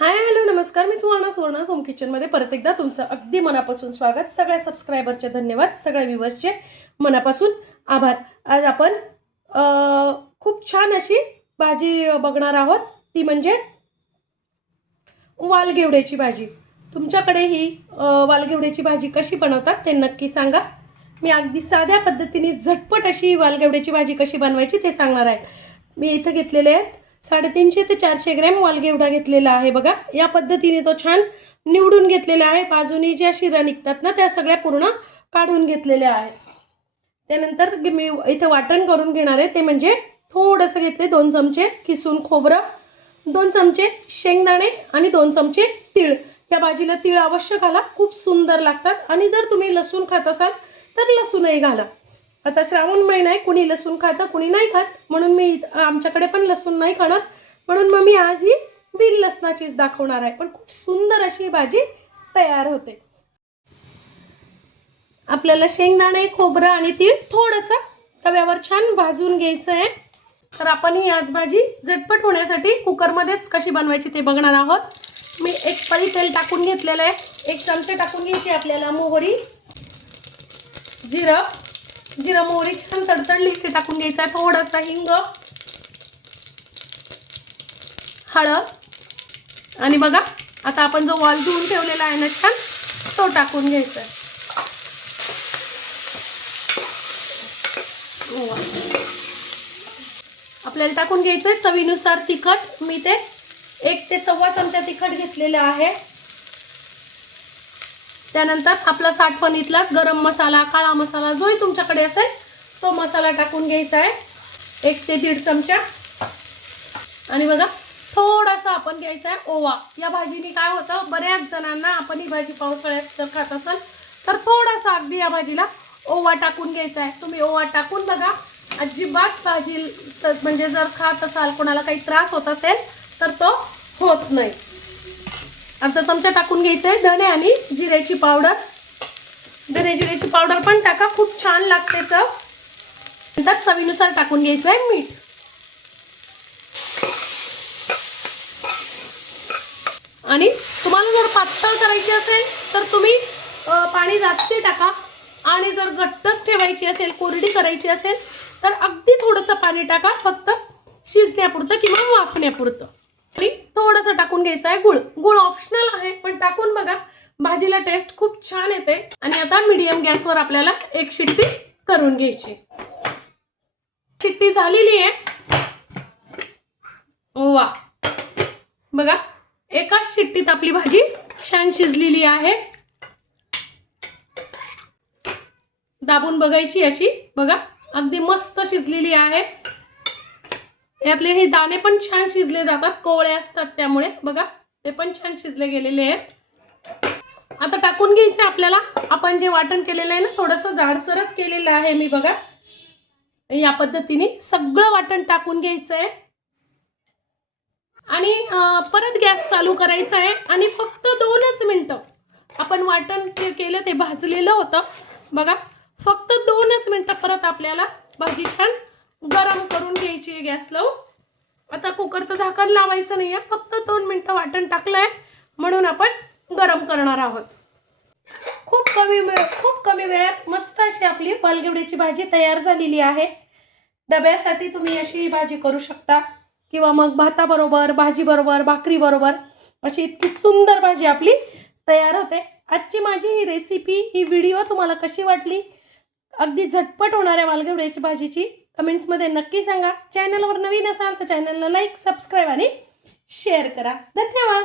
Hi hello नमस्कार, मी Suvarna home किचनमध्ये परत एकदा तुमचं अगदी मनापासून स्वागत. सगळ्या सबस्क्रायबरचे धन्यवाद, सगळ्या व्ह्यूवर्सचे मनापासून आभार. आज आपण खूप छान अशी भाजी बघणार आहोत, ती म्हणजे वालगेवड्याची भाजी. तुमच्याकडे ही वालगेवड्याची भाजी कशी बनवतात ते नक्की सांगा. मी अगदी साध्या पद्धतीने झटपट अशी वालगेवड्याची भाजी कशी बनवायची ते सांगणार आहे. मी इथं घेतलेले आहेत 350 ते 400 ग्रॅम वालगेवडा घेतलेला आहे. बघा, या पद्धतीने तो छान निवडून घेतलेला आहे. बाजूनी ज्या शिरा निघतात ना त्या सगळ्या पूर्ण काढून घेतलेल्या आहेत. त्यानंतर मी इथे वाटण करून घेणार आहे, ते म्हणजे थोडंसं घेतले 2 चमचे किसून खोबरं, 2 चमचे शेंगदाणे आणि 2 चमचे तीळ. या भाजीला तीळ अवश्य घाला, खूप सुंदर लागतात. आणि जर तुम्ही लसूण खात असाल तर लसूणही घाला. आता श्रावण महिना आहे, कुणी लसूण खातं कुणी नाही खात, म्हणून मी आमच्याकडे पण लसूण नाही खाणार, म्हणून मग मी आज ही बिन लसणाचीच दाखवणार आहे. पण खूप सुंदर अशी भाजी तयार होते. आपल्याला शेंगदाणे, खोबरं आणि तीळ थोडंसं तव्यावर छान भाजून घ्यायचं आहे. तर आपण ही आज भाजी झटपट होण्यासाठी कुकरमध्येच कशी बनवायची ते बघणार आहोत. मी एक पळी तेल टाकून घेतलेलं आहे. 1 चमचे टाकून घ्यायची आपल्याला मोहरी, जिरं मोहरी छान तडतडली की टाकून घ्यायचा आहे थोडासा हिंग, हळद आणि बघा आता आपण जो वाल धुवून ठेवलेला आहे ना छान, तो टाकून घ्यायचा आहे. आपल्याला टाकून घ्यायचं आहे चवीनुसार तिखट. मी ते 1 ते 1.25 चमचा तिखट घेतलेलं आहे. त्यानंतर आपला साठवणीतलाच गरम मसाला, काळा मसाला जोही तुमच्याकडे असेल तो मसाला टाकून घ्यायचा आहे 1 ते 1.5 चमचा. आणि बघा थोडासा आपण घ्यायचा आहे ओवा. या भाजीने काय होतं, बऱ्याच जणांना आपण ही भाजी पावसाळ्यात जर खात असाल तर थोडासा अगदी या भाजीला ओवा टाकून घ्यायचा आहे. तुम्ही ओवा टाकून बघा, अजिबात भाजी म्हणजे जर खात असाल कोणाला काही त्रास होत असेल तर तो होत नाही. अर्धा चमचा टाकून घ्यायचं आहे धने आणि जिऱ्याची पावडर. धने जिऱ्याची पावडर पण टाका, खूप छान लागते चव. नंतर चवीनुसार टाकून घ्यायचं आहे मीठ. आणि तुम्हाला जर पातळ करायची असेल तर तुम्ही पाणी जास्त टाका. आणि जर घट्टच ठेवायची असेल, कोरडी करायची असेल तर अगदी थोडंसं पाणी टाका, फक्त शिजण्यापुरतं किंवा वाफण्यापुरतं. आणि थोडंसं टाकून घ्यायचं आहे गुळ ऑप्शनल आहे, पण टाकून बघा, भाजीला टेस्ट खूप छान येते. आणि आता मीडियम गॅसवर आपल्याला 1 शिट्टी करून घ्यायची. शिट्टी झालेली आहे. वा, बघा एकाच शिट्टीत आपली भाजी छान शिजलेली आहे. दाबून बघायची अशी, बघा अगदी मस्त शिजलेली आहे. यातले हे दाणे पण छान शिजले जातात, कोवळे असतात त्यामुळे बघा ते पण छान शिजले गेलेले आहेत. आता टाकून घ्यायचं आपल्याला आपण जे वाटण केलेलं आहे ना, थोडंसं जाडसरच केलेलं आहे मी. बघा या पद्धतीने सगळं वाटण टाकून घ्यायचं आहे. आणि परत गॅस चालू करायचा आहे. आणि फक्त 2च मिनिटं आपण वाटण केलं ते भाजलेलं होतं. बघा फक्त 2च मिनिटं परत आपल्याला भाजी छान गरम करून घ्यायची आहे गॅस लावून. आता कुकरचं झाकण लावायचं नाही आहे, फक्त 2 मिनिटं वाटण टाकलं आहे म्हणून आपण गरम करणार आहोत. खूप कमी वेळात मस्त अशी आपली वालगेवड्याची भाजी तयार झालेली आहे. डब्यासाठी तुम्ही अशी भाजी करू शकता किंवा मग भाताबरोबर, भाजीबरोबर, भाकरीबरोबर अशी इतकी सुंदर भाजी आपली तयार होते. आजची माझी ही रेसिपी, ही व्हिडिओ तुम्हाला कशी वाटली, अगदी झटपट होणाऱ्या वालगेवड्याची भाजीची, कमेंट्समध्ये नक्की सांगा. चॅनलवर नवीन असाल तर चॅनलला लाईक, सबस्क्राईब आणि शेअर करा. धन्यवाद.